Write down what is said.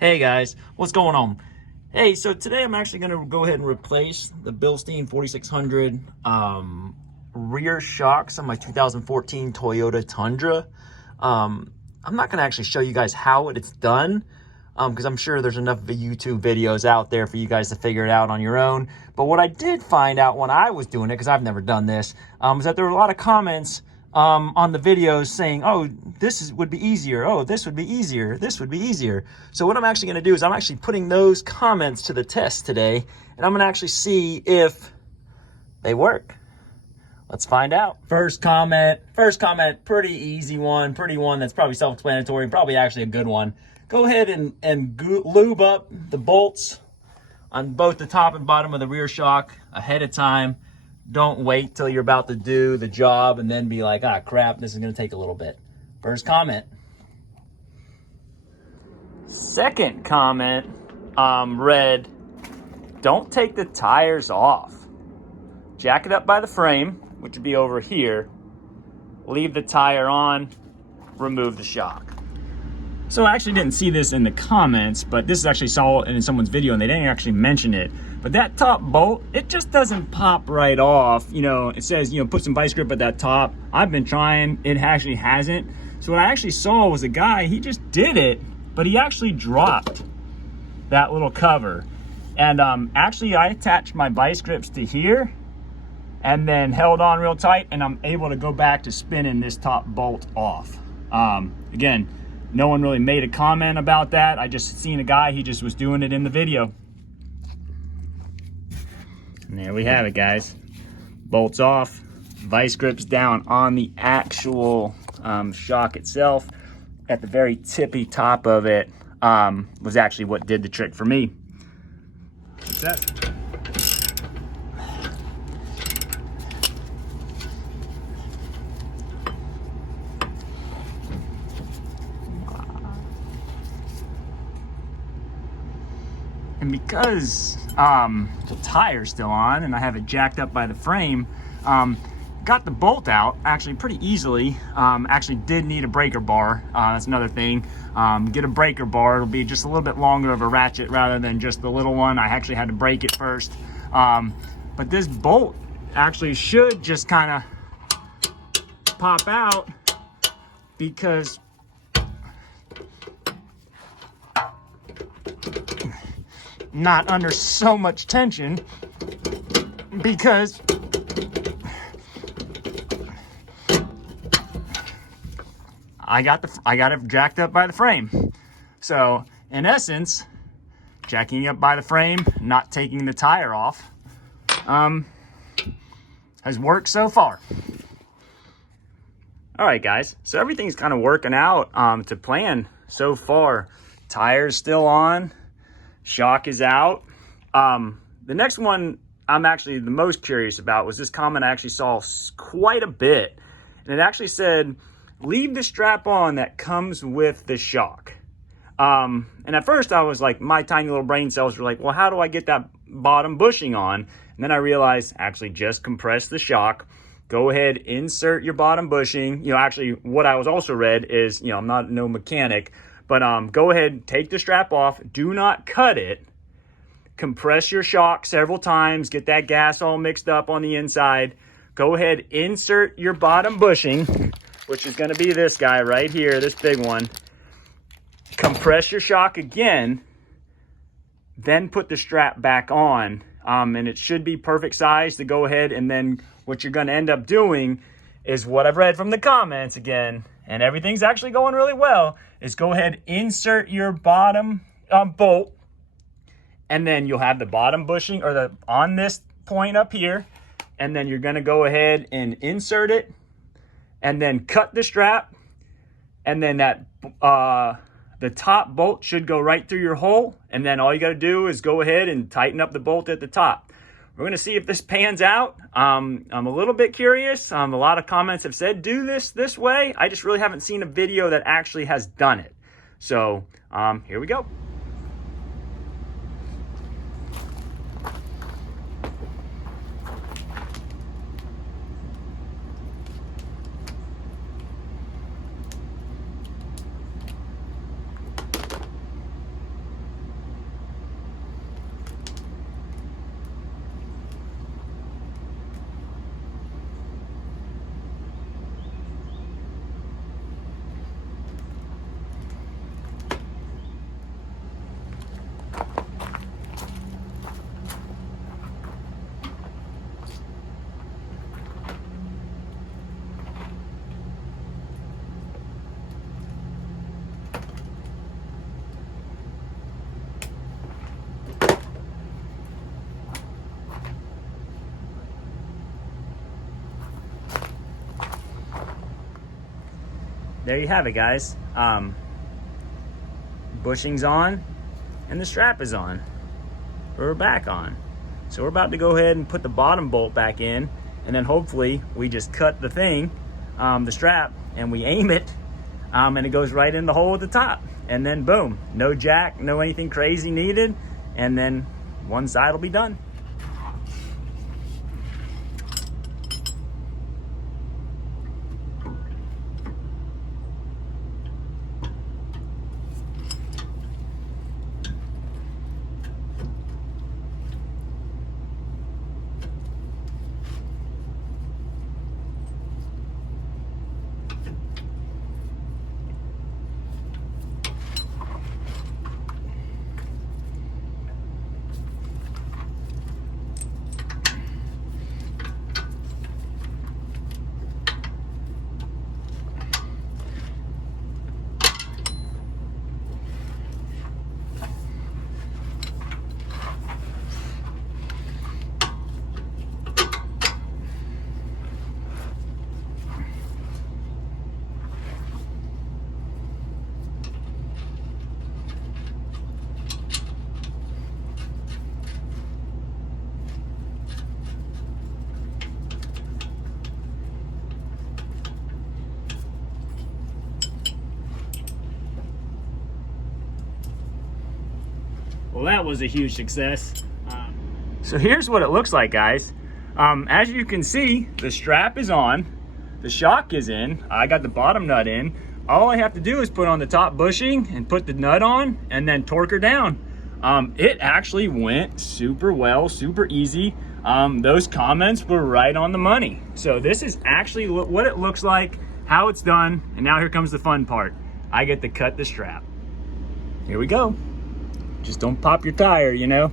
Hey guys, what's going on? Hey, so today I'm actually going to go ahead and replace the Bilstein 4600 rear shocks on my 2014 Toyota Tundra. I'm not going to actually show you guys how it's done because I'm sure there's enough YouTube videos out there for you guys to figure it out on your own. But what I did find out when I was doing it, because I've never done this, is that there were a lot of comments on the videos saying, oh, would be easier. Oh, this would be easier. This would be easier. So what I'm actually going to do is I'm actually putting those comments to the test today, and I'm going to actually see if they work. Let's find out. First comment, pretty easy one, that's probably self-explanatory, probably actually a good one. Go ahead and lube up the bolts on both the top and bottom of the rear shock ahead of time. Don't wait till you're about to do the job and then be like, ah, crap, this is going to take a little bit. First comment. Second comment read, don't take the tires off. Jack it up by the frame, which would be over here. Leave the tire on, remove the shock. So I actually didn't see this in the comments, but this is actually saw it in someone's video and they didn't actually mention it. But that top bolt, it just doesn't pop right off. You know, it says, you know, put some vice grip at that top. I've been trying, it actually hasn't. So what I actually saw was a guy, he just did it, but he actually dropped that little cover. And actually I attached my vice grips to here and then held on real tight, and I'm able to go back to spinning this top bolt off. Again, no one really made a comment about that. I just seen a guy, he just was doing it in the video. And there we have it, guys. Bolts off, vice grips down on the actual shock itself. At the very tippy top of it was actually what did the trick for me. What's that? And because the tire's still on and I have it jacked up by the frame, got the bolt out actually pretty easily. Actually did need a breaker bar. That's another thing. Get a breaker bar. It'll be just a little bit longer of a ratchet rather than just the little one. I actually had to break it first. But this bolt actually should just kind of pop out because not under so much tension, because I got it jacked up by the frame. So in essence, jacking up by the frame, not taking the tire off, has worked so far. All right, guys, so everything's kind of working out to plan so far. Tire's still on, shock is out. The next one I'm actually the most curious about was this comment I actually saw quite a bit. And it actually said, leave the strap on that comes with the shock. And at first I was like, my tiny little brain cells were like, well, how do I get that bottom bushing on? And then I realized, actually just compress the shock. Go ahead, insert your bottom bushing. You know, actually what I was also read is, you know, I'm no mechanic, but go ahead, take the strap off, do not cut it, compress your shock several times, get that gas all mixed up on the inside. Go ahead, insert your bottom bushing, which is gonna be this guy right here, this big one. Compress your shock again, then put the strap back on, and it should be perfect size to go ahead, and then what you're gonna end up doing is what I've read from the comments again, and everything's actually going really well, is go ahead, insert your bottom bolt, and then you'll have the bottom bushing or on this point up here, and then you're gonna go ahead and insert it, and then cut the strap, and then that the top bolt should go right through your hole, and then all you gotta do is go ahead and tighten up the bolt at the top. We're gonna see if this pans out. I'm a little bit curious. A lot of comments have said do this way. I just really haven't seen a video that actually has done it. So here we go. there you have it, guys. Bushing's on and the strap is on. We're back on. So we're about to go ahead and put the bottom bolt back in, and then hopefully we just cut the thing, the strap, and we aim it, and it goes right in the hole at the top. And then boom, no jack, no anything crazy needed, and then one side will be done. Well, that was a huge success. So here's what it looks like, guys. As you can see, the strap is on, the shock is in, I got the bottom nut in. All I have to do is put on the top bushing and put the nut on and then torque her down. It actually went super well, super easy. Those comments were right on the money. So this is actually what it looks like, how it's done, and now here comes the fun part. I get to cut the strap. Here we go. Just don't pop your tire, you know.